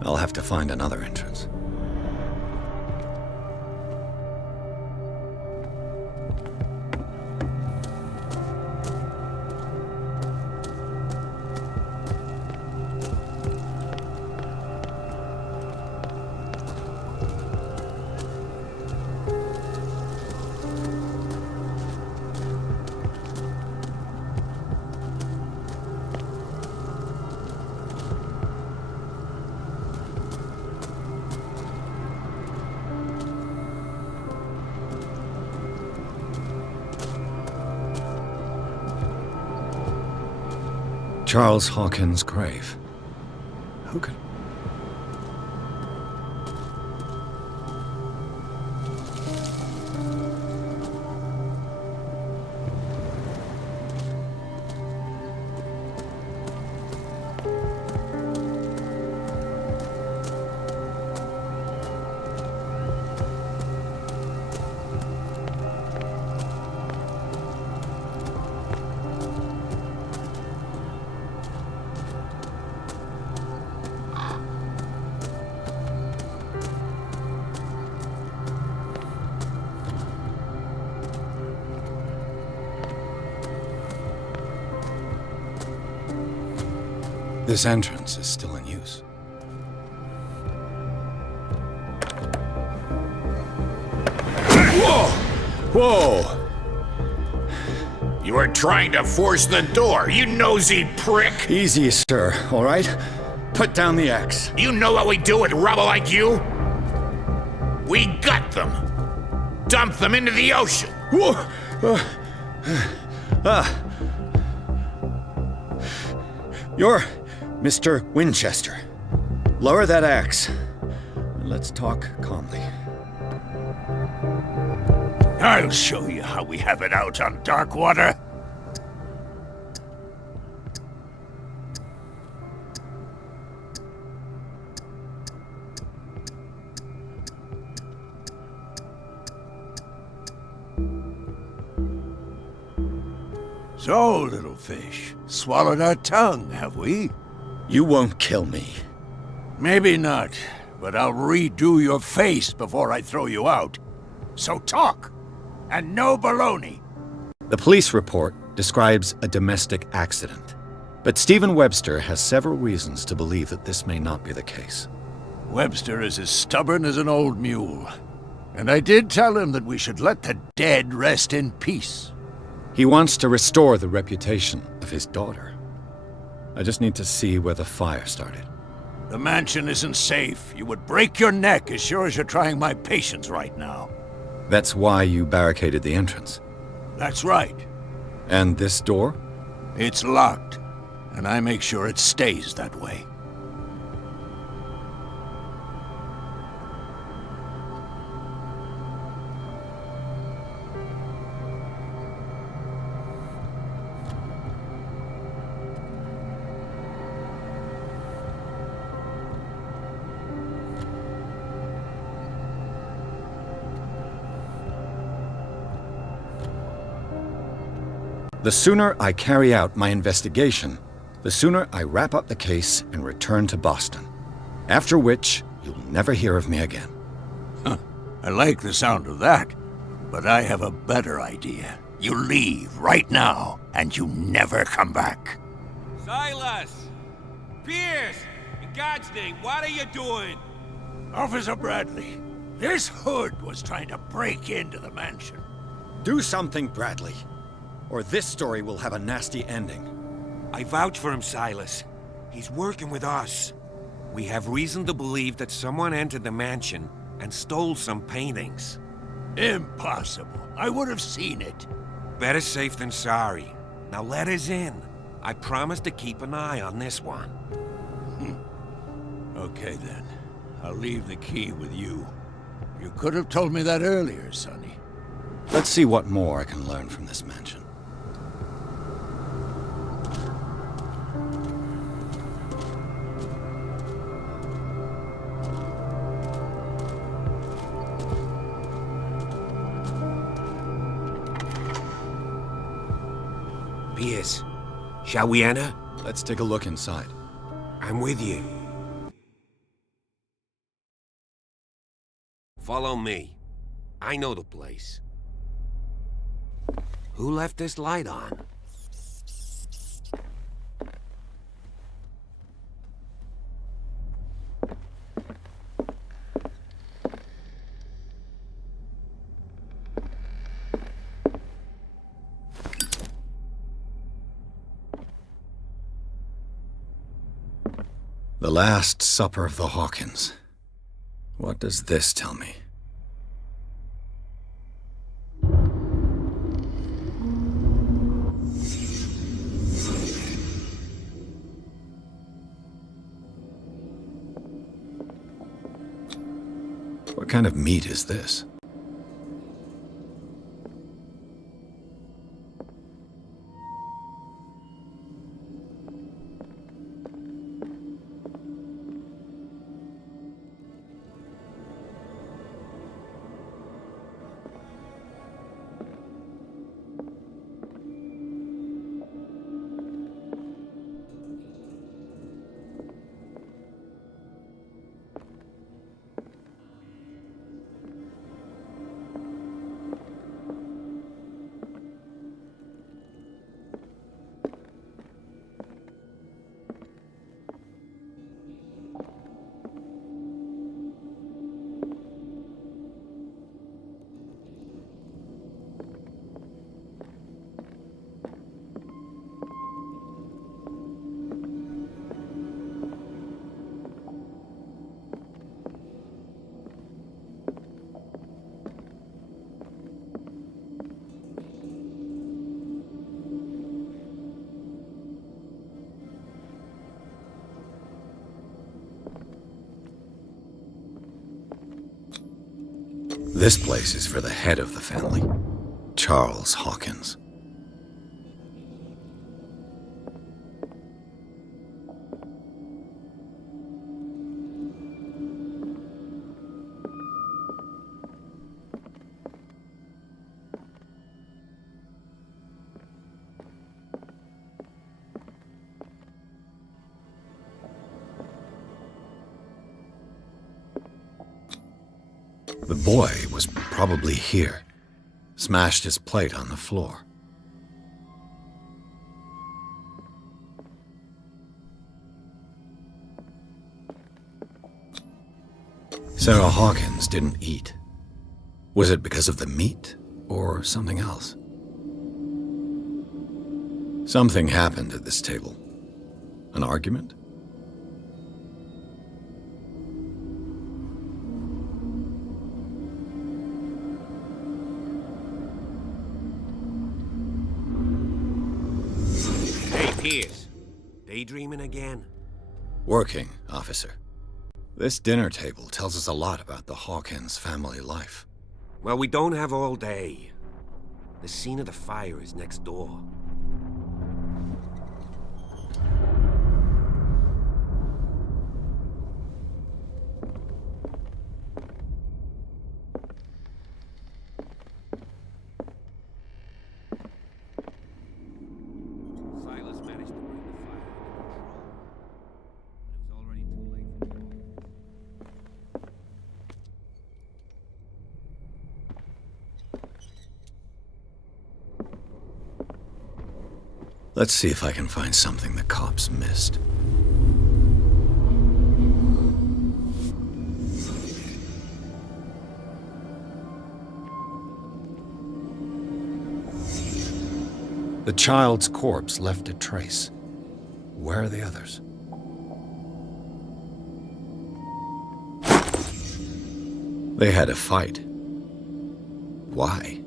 I'll have to find another entrance. Charles Hawkins' grave. Who could... This entrance is still in use. Whoa! Whoa! You were trying to force the door, you nosy prick! Easy, sir, all right? Put down the axe. You know what we do with rubble like you? We gut them! Dump them into the ocean! Whoa! You're Mr. Winchester. Lower that axe. And let's talk calmly. I'll show you how we have it out on Darkwater. So, little fish, swallowed our tongue, have we? You won't kill me. Maybe not, but I'll redo your face before I throw you out. So talk, and no baloney. The police report describes a domestic accident, but Stephen Webster has several reasons to believe that this may not be the case. Webster is as stubborn as an old mule, and I did tell him that we should let the dead rest in peace. He wants to restore the reputation of his daughter. I just need to see where the fire started. The mansion isn't safe. You would break your neck as sure as you're trying my patience right now. That's why you barricaded the entrance. That's right. And this door? It's locked, and I make sure it stays that way. The sooner I carry out my investigation, the sooner I wrap up the case and return to Boston. After which, you'll never hear of me again. Huh. I like the sound of that, but I have a better idea. You leave right now, and you never come back. Silas! Pierce! In God's name, what are you doing? Officer Bradley, this hood was trying to break into the mansion. Do something, Bradley, or this story will have a nasty ending. I vouch for him, Silas. He's working with us. We have reason to believe that someone entered the mansion and stole some paintings. Impossible. I would have seen it. Better safe than sorry. Now let us in. I promise to keep an eye on this one. Okay then. I'll leave the key with you. You could have told me that earlier, Sonny. Let's see what more I can learn from this mansion. Pierce, shall we enter? Let's take a look inside. I'm with you. Follow me. I know the place. Who left this light on? The Last Supper of the Hawkins. What does this tell me? What kind of meat is this? This place is for the head of the family, Charles Hawkins. The boy was probably here, smashed his plate on the floor. Sarah Hawkins didn't eat. Was it because of the meat or something else? Something happened at this table. An argument? Pierce, daydreaming again? Working, officer. This dinner table tells us a lot about the Hawkins family life. Well, we don't have all day. The scene of the fire is next door. Let's see if I can find something the cops missed. The child's corpse left a trace. Where are the others? They had a fight. Why?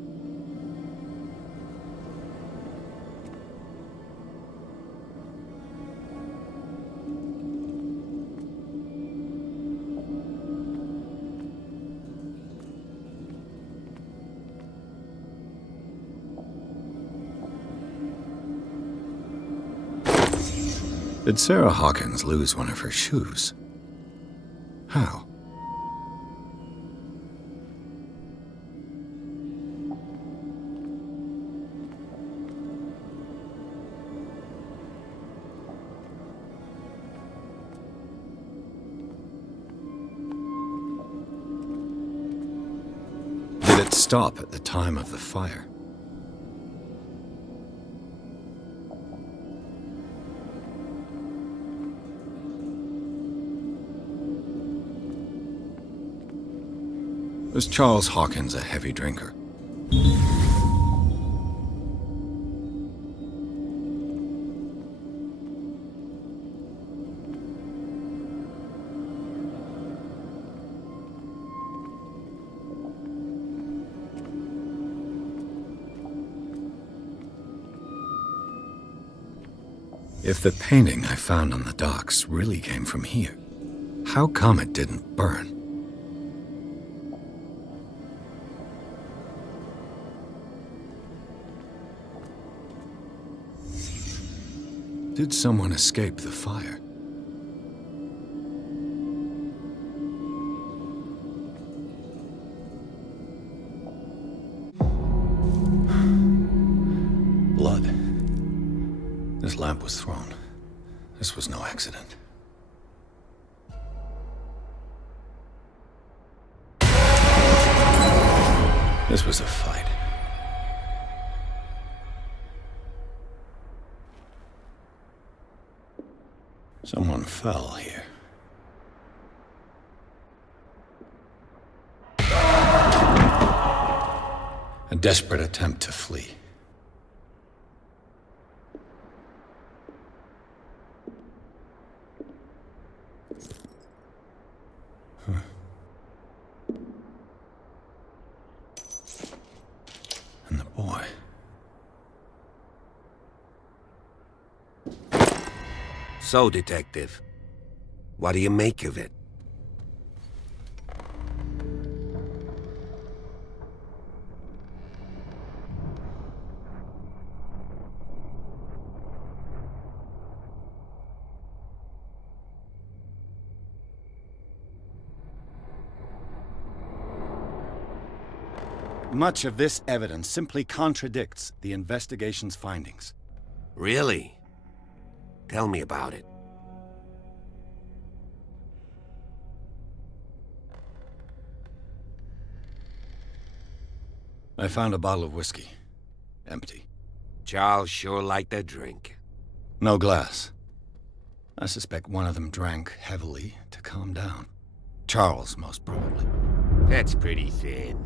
Did Sarah Hawkins lose one of her shoes? How? Did it stop at the time of the fire? Was Charles Hawkins a heavy drinker? If the painting I found on the docks really came from here, how come it didn't burn? Did someone escape the fire? Blood. This lamp was thrown. This was no accident. This was a fight. Someone fell here. A desperate attempt to flee. And the boy. So, Detective, what do you make of it? Much of this evidence simply contradicts the investigation's findings. Really? Tell me about it. I found a bottle of whiskey. Empty. Charles sure liked a drink. No glass. I suspect one of them drank heavily to calm down. Charles, most probably. That's pretty thin.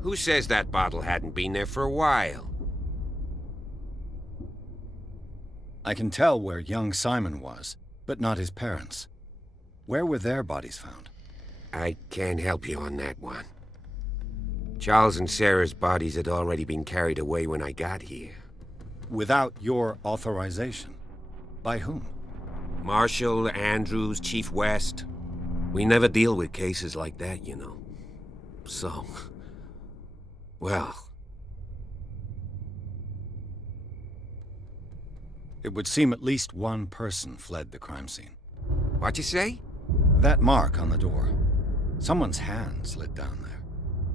Who says that bottle hadn't been there for a while? I can tell where young Simon was, but not his parents. Where were their bodies found? I can't help you on that one. Charles and Sarah's bodies had already been carried away when I got here. Without your authorization? By whom? Marshall, Andrews, Chief West. We never deal with cases like that, you know. So... well... It would seem at least one person fled the crime scene. What'd you say? That mark on the door. Someone's hand slid down there.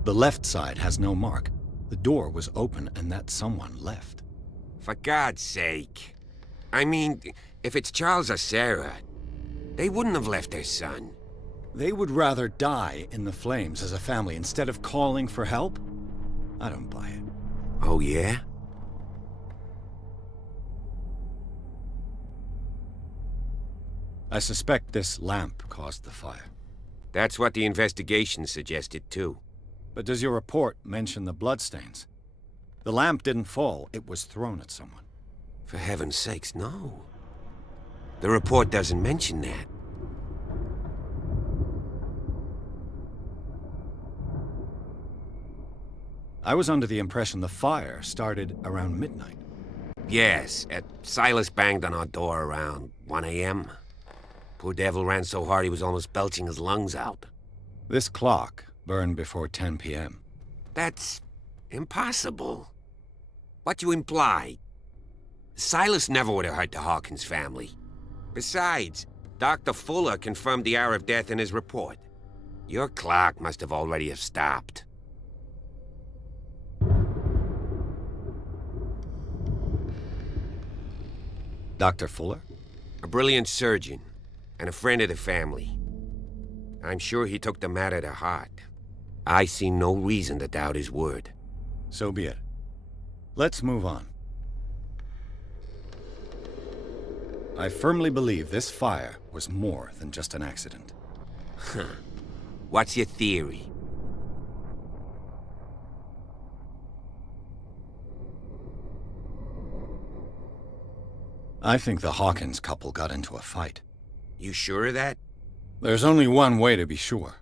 The left side has no mark. The door was open and that someone left. For God's sake. I mean, if it's Charles or Sarah, they wouldn't have left their son. They would rather die in the flames as a family instead of calling for help? I don't buy it. Oh, yeah? I suspect this lamp caused the fire. That's what the investigation suggested, too. But does your report mention the bloodstains? The lamp didn't fall, it was thrown at someone. For heaven's sakes, no. The report doesn't mention that. I was under the impression the fire started around midnight. Yes, Silas banged on our door around 1 a.m. Poor devil ran so hard he was almost belching his lungs out. This clock burned before 10 p.m. That's impossible. What you imply? Silas never would have hurt the Hawkins family. Besides, Dr. Fuller confirmed the hour of death in his report. Your clock must have already have stopped. Dr. Fuller? A brilliant surgeon, and a friend of the family. I'm sure he took the matter to heart. I see no reason to doubt his word. So be it. Let's move on. I firmly believe this fire was more than just an accident. What's your theory? I think the Hawkins couple got into a fight. You sure of that? There's only one way to be sure.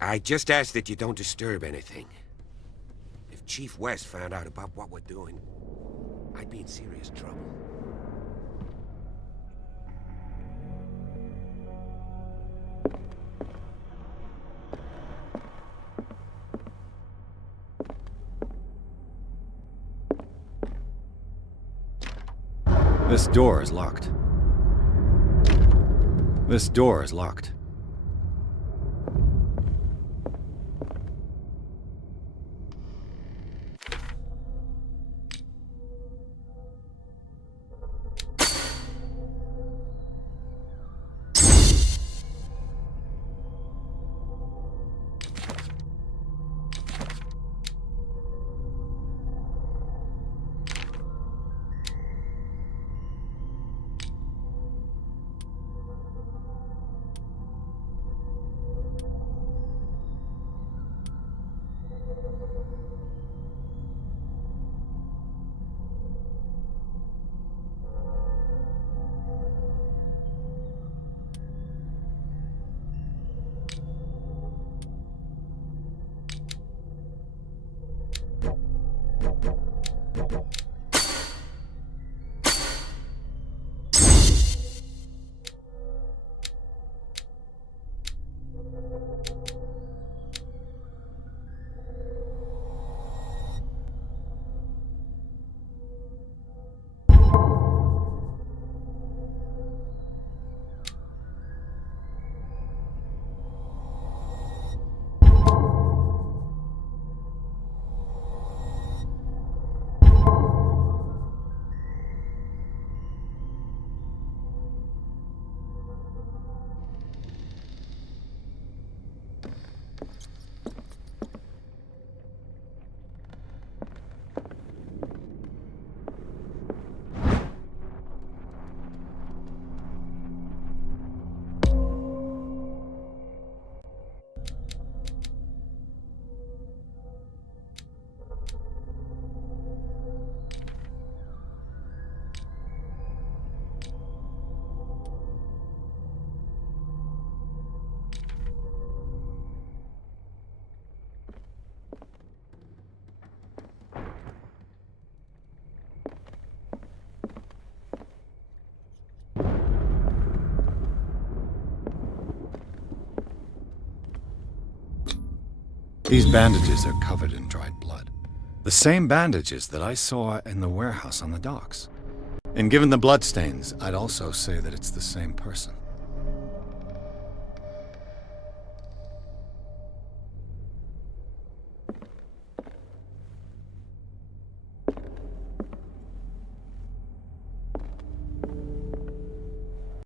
I just ask that you don't disturb anything. If Chief West found out about what we're doing, I'd be in serious trouble. This door is locked. This door is locked. These bandages are covered in dried blood. The same bandages that I saw in the warehouse on the docks. And given the bloodstains, I'd also say that it's the same person.